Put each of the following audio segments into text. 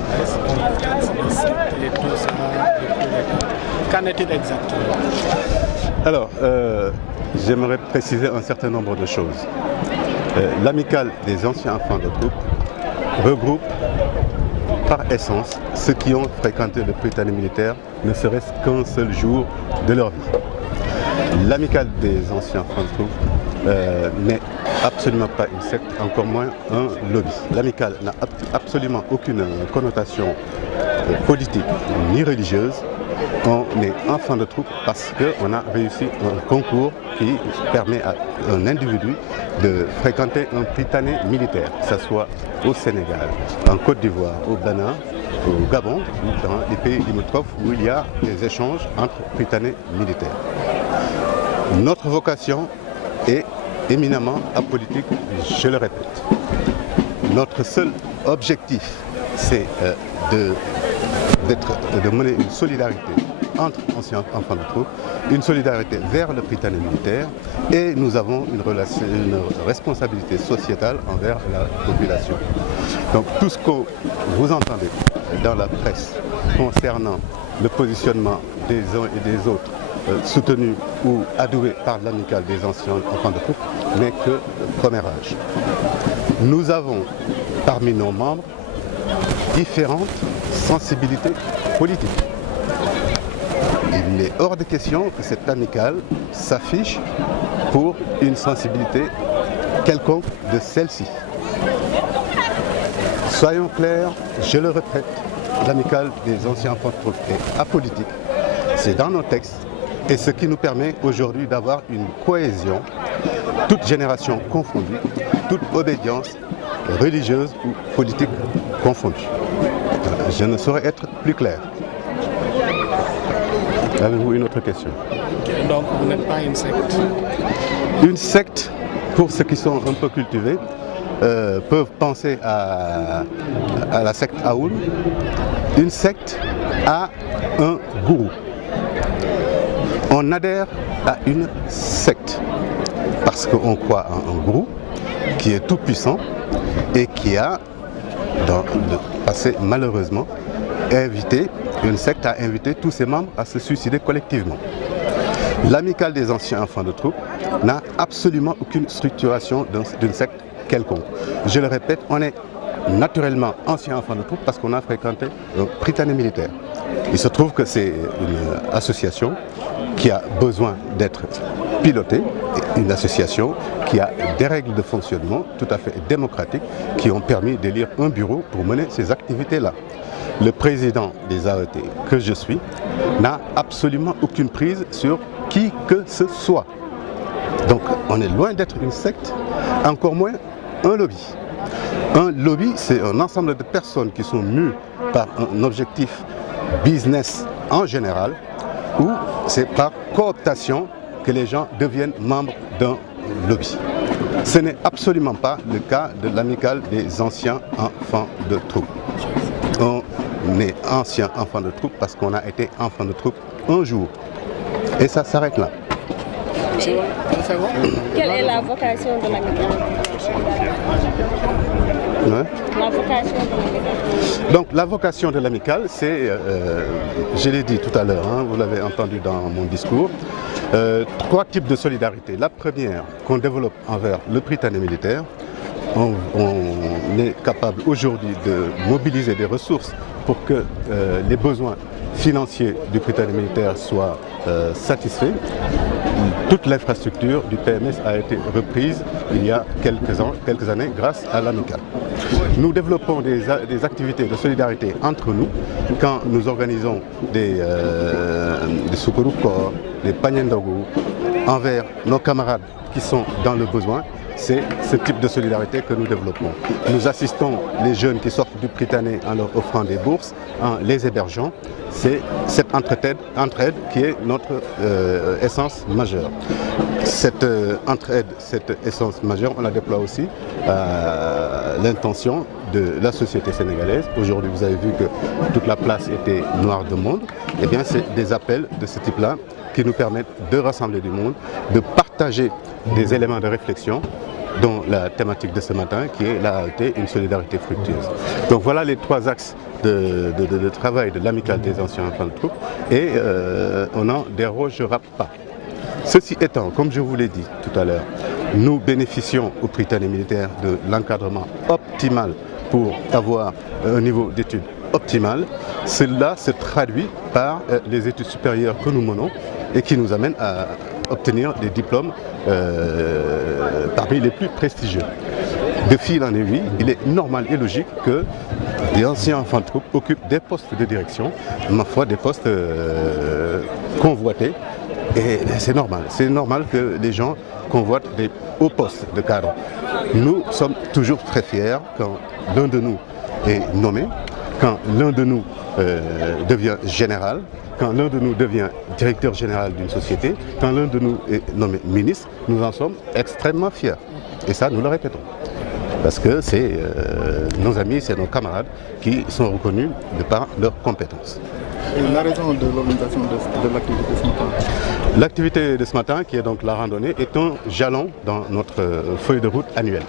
presse, les sectes et tout ça depuis le temps. Qu'en est-il exactement? Alors, j'aimerais préciser un certain nombre de choses. L'amicale des anciens enfants de troupe regroupe par essence ceux qui ont fréquenté le Prytanée militaire, ne serait-ce qu'un seul jour de leur vie. L'amicale des anciens enfants de troupe n'est absolument pas une secte, encore moins un lobby. L'amicale n'a absolument aucune connotation politique ni religieuse. On est enfant de troupe parce qu'on a réussi un concours qui permet à un individu de fréquenter un Prytanée militaire, que ce soit au Sénégal, en Côte d'Ivoire, au Bénin, au Gabon ou dans les pays limitrophes où il y a des échanges entre Prytanée militaires. Notre vocation est éminemment apolitique, je le répète. Notre seul objectif, c'est de mener une solidarité entre anciens enfants de troupe, une solidarité vers le Prytanée militaire, et nous avons une responsabilité sociétale envers la population. Donc tout ce que vous entendez dans la presse concernant le positionnement des uns et des autres soutenu ou adoué par l'amicale des anciens enfants de troupe n'est que le premier âge. Nous avons parmi nos membres différentes sensibilités politiques. Il est hors de question que cette amicale s'affiche pour une sensibilité quelconque de celle-ci. Soyons clairs, je le répète, l'amicale des anciens enfants de troupe est apolitique. C'est dans nos textes et ce qui nous permet aujourd'hui d'avoir une cohésion, toute génération confondue, toute obédience religieuse ou politique confondue. Voilà, je ne saurais être plus clair. Avez-vous une autre question? Donc vous n'êtes pas une secte? Une secte, pour ceux qui sont un peu cultivés, peuvent penser à la secte Aoun. Une secte a un gourou. On adhère à une secte parce qu'on croit en un gourou qui est tout puissant et qui a, dans le passé malheureusement, une secte a invité tous ses membres à se suicider collectivement. L'amicale des anciens enfants de troupe n'a absolument aucune structuration d'une secte quelconque. Je le répète, on est naturellement anciens enfants de troupe parce qu'on a fréquenté le Prytanée militaire. Il se trouve que c'est une association qui a besoin d'être pilotée, une association qui a des règles de fonctionnement tout à fait démocratiques qui ont permis d'élire un bureau pour mener ces activités-là. Le président des AET que je suis n'a absolument aucune prise sur qui que ce soit. Donc on est loin d'être une secte, encore moins un lobby. Un lobby, c'est un ensemble de personnes qui sont mues par un objectif business en général, ou c'est par cooptation que les gens deviennent membres d'un lobby. Ce n'est absolument pas le cas de l'amicale des anciens enfants de troupe. On est anciens enfants de troupe parce qu'on a été enfants de troupe un jour. Et ça s'arrête là. Quelle est la vocation de l'amicale? Ouais. La vocation de l'amicale. Donc la vocation de l'amicale, c'est, je l'ai dit tout à l'heure, hein, vous l'avez entendu dans mon discours, trois types de solidarité. La première qu'on développe envers le Prytanée militaire. On est capable aujourd'hui de mobiliser des ressources pour que les besoins financiers du Prytanée militaire soient satisfaits. Toute l'infrastructure du PMS a été reprise il y a quelques années grâce à l'amicale. Nous développons des activités de solidarité entre nous quand nous organisons des Soukourou Corps, des Pagnendogu envers nos camarades qui sont dans le besoin. C'est ce type de solidarité que nous développons. Nous assistons les jeunes qui sortent du Prytanée en leur offrant des bourses, en les hébergeant. C'est cette entraide qui est notre essence majeure. Cette entraide, cette essence majeure, on la déploie aussi à l'intention de la société sénégalaise. Aujourd'hui, vous avez vu que toute la place était noire de monde. Eh bien, c'est des appels de ce type-là qui nous permettent de rassembler du monde, de partager des éléments de réflexion, dont la thématique de ce matin qui est la AET, une solidarité fructueuse. Donc voilà les trois axes de travail de l'amicale des anciens enfants de troupe et on n'en dérogera pas. Ceci étant, comme je vous l'ai dit tout à l'heure, nous bénéficions au Prytanée militaire de l'encadrement optimal pour avoir un niveau d'études optimal. Cela se traduit par les études supérieures que nous menons et qui nous amènent à obtenir des diplômes parmi les plus prestigieux. De fil en aiguille, il est normal et logique que les anciens enfants de troupe occupent des postes de direction, ma foi des postes convoités. Et c'est normal que les gens convoitent des hauts postes de cadre. Nous sommes toujours très fiers quand l'un de nous est nommé, quand l'un de nous devient général, quand l'un de nous devient directeur général d'une société, quand l'un de nous est nommé ministre, nous en sommes extrêmement fiers. Et ça, nous le répétons. Parce que c'est nos amis, c'est nos camarades qui sont reconnus de par leurs compétences. Et la raison de l'organisation de l'activité ce matin? L'activité de ce matin, qui est donc la randonnée, est un jalon dans notre feuille de route annuelle.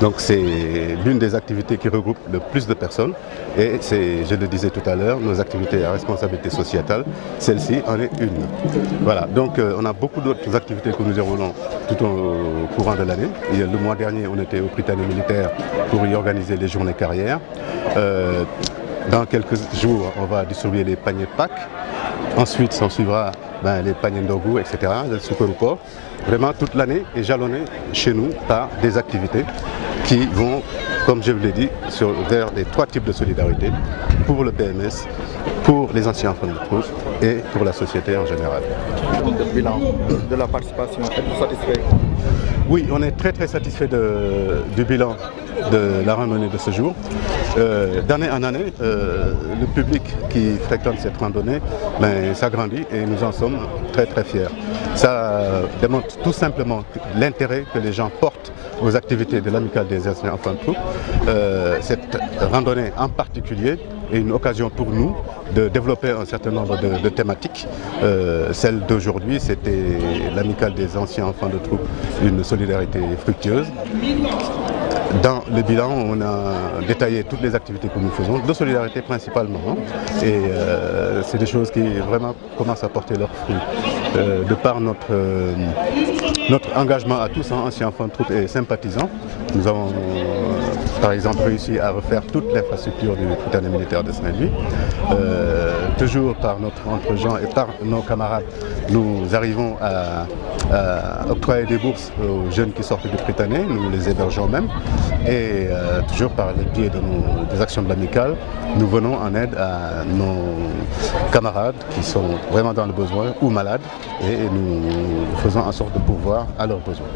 Donc c'est l'une des activités qui regroupe le plus de personnes et c'est, je le disais tout à l'heure, nos activités à responsabilité sociétale, celle-ci en est une. Voilà, donc on a beaucoup d'autres activités que nous déroulons tout au courant de l'année. Le mois dernier, on était au Prytanée militaire pour y organiser les journées carrières. Dans quelques jours, on va distribuer les paniers Pâques. Ensuite, s'en suivra les paniers Ndogu, etc., le Sukoruko. Vraiment, toute l'année est jalonnée chez nous par des activités qui vont, comme je vous l'ai dit, vers les trois types de solidarité, pour le PMS, pour les anciens enfants de troupe et pour la société en général. Le bilan de la participation, êtes-vous satisfait? Oui, on est très satisfait du bilan de la randonnée de ce jour. D'année en année, le public qui fréquente cette randonnée s'agrandit et nous en sommes très fiers. Ça démontre tout simplement l'intérêt que les gens portent aux activités de l'amicale des anciens enfants de troupe. Cette randonnée en particulier est une occasion pour nous de développer un certain nombre de thématiques. Celle d'aujourd'hui, c'était l'amicale des anciens enfants de troupe, une solidarité fructueuse. Dans le bilan, on a détaillé toutes les activités que nous faisons, de solidarité principalement. Et c'est des choses qui vraiment commencent à porter leurs fruits. De par notre engagement à tous, anciens enfants de troupe et sympathisants, nous avons par exemple réussi à refaire toute l'infrastructure du Prytanée militaire de Saint-Louis. Toujours par notre entre-gens et par nos camarades, nous arrivons à octroyer des bourses aux jeunes qui sortent du Prytanée, nous les hébergeons même. Et toujours par le biais des actions de l'amicale, nous venons en aide à nos camarades qui sont vraiment dans le besoin ou malades et nous faisons en sorte de pourvoir à leurs besoins.